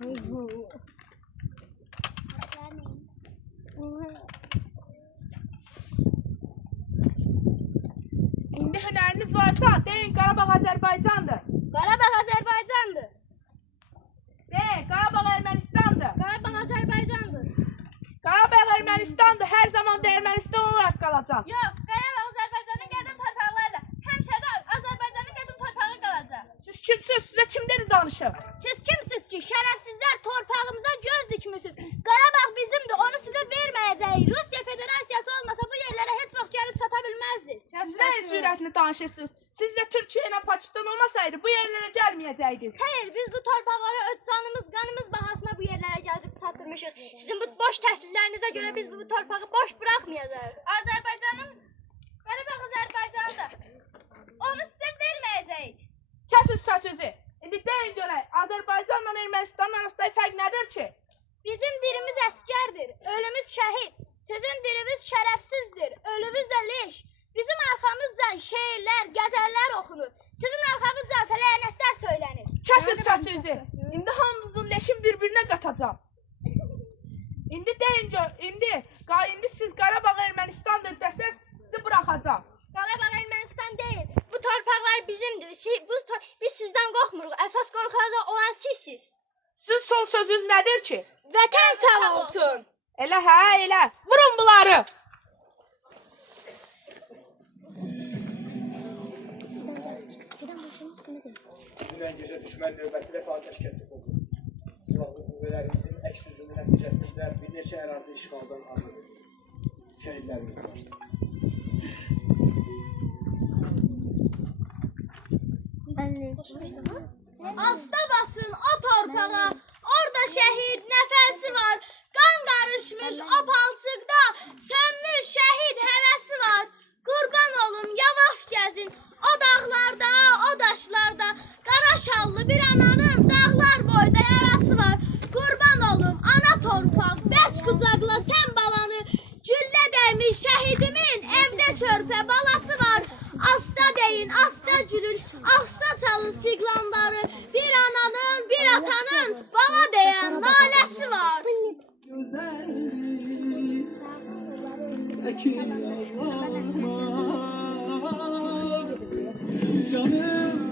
İndi hünəriniz varsa deyin Qarabağ Azərbaycandır. Qarabağ Azərbaycandır. Deyin Qarabağ Ermənistandır. Qarabağ Azərbaycandır. Qarabağ Ermənistandır. Hər zaman da Ermənistan olaraq qalacaq. Yox, Qarabağ Azərbaycanın qədim torpaqlarıdır. Həmişə də Azərbaycanın qədim torpağı qalacaq. Siz kimsiniz? Sizə kim dedi danışım? Siz kimsiniz ki, şərəfsizlər torpağımıza göz dikmişsiniz? Qarabağ bizimdir, onu sizə verməyəcəyik. Rusiya Federasiyası olmasa bu yerlərə heç vaxt gəlib çata bilməzdiniz. Siz nə cürətini danışırsınız? Siz də Türkiyə ilə Pakistan olmasaydı bu yerlərə gəlməyəcəydiniz. Xeyr, biz bu torpaqları öz canımız, qanımız bahasına bu yerlərə gəlib çatdırmışıq. Sizin bu boş təhlillərinizə görə biz bu torpağı boş buraxmayacağıq. Azərbaycanın, Qarabağ Azərbaycandır. Onu sizə verməyəcəyik. Kəsin sözünüzü. İndi deyin görək, Azərbaycanla Ermənistanın arasında fərq nədir ki? Bizim dirimiz əskərdir, ölümüz şəhid. Sizin diriniz şərəfsizdir, ölümüz də leş. Bizim arxamızdan şeirlər, gəzəllər oxunur. Sizin arxamızdan lənətlər söylənir. Kəsin sözünüzü. İndi hamınızın leşin bir-birinə qatacam. İndi deyin gör, indi siz Qarabağ Ermənistandır desəz, sizi buraxacam. Qarabağ Ermənistan deyil, bu torpaqlar bizimdir. Biz sizdən qorxmuruq, əsas qorxulacaq olan sizsiz. Sizin son sözünüz nədir ki? Vətən sağ olsun. Elə hə, elə. Vurun bunları. Dünən gecə düşmən növbəti dəfə atəşkəsi pozuldu. Silahlı qüvvələrimizin əks hücumu nəticəsində bir neçə ərazi işğaldan azad edildi. Şəhidlərimiz var. Asta basın o torpağa, orada şəhid nəfəsi var. Qan qarışmış o palçıqda, sönmüş şəhid həvəsi var. Qurban olum, yavaş gəzin, o dağlarda, o daşlarda. Qara şallı bir ananın dağlar boyda yarası var. Qurban olum, ana torpaq, bərk qucaqla sən balanı. Güllə dəymiş şəhidimin evdə körpə balası var. Asta deyin, asta gülün, asta çalın siqlanları. Bir ananın, bir atanın bala deyən naləsi var. Güzellik, ekin yağma, canım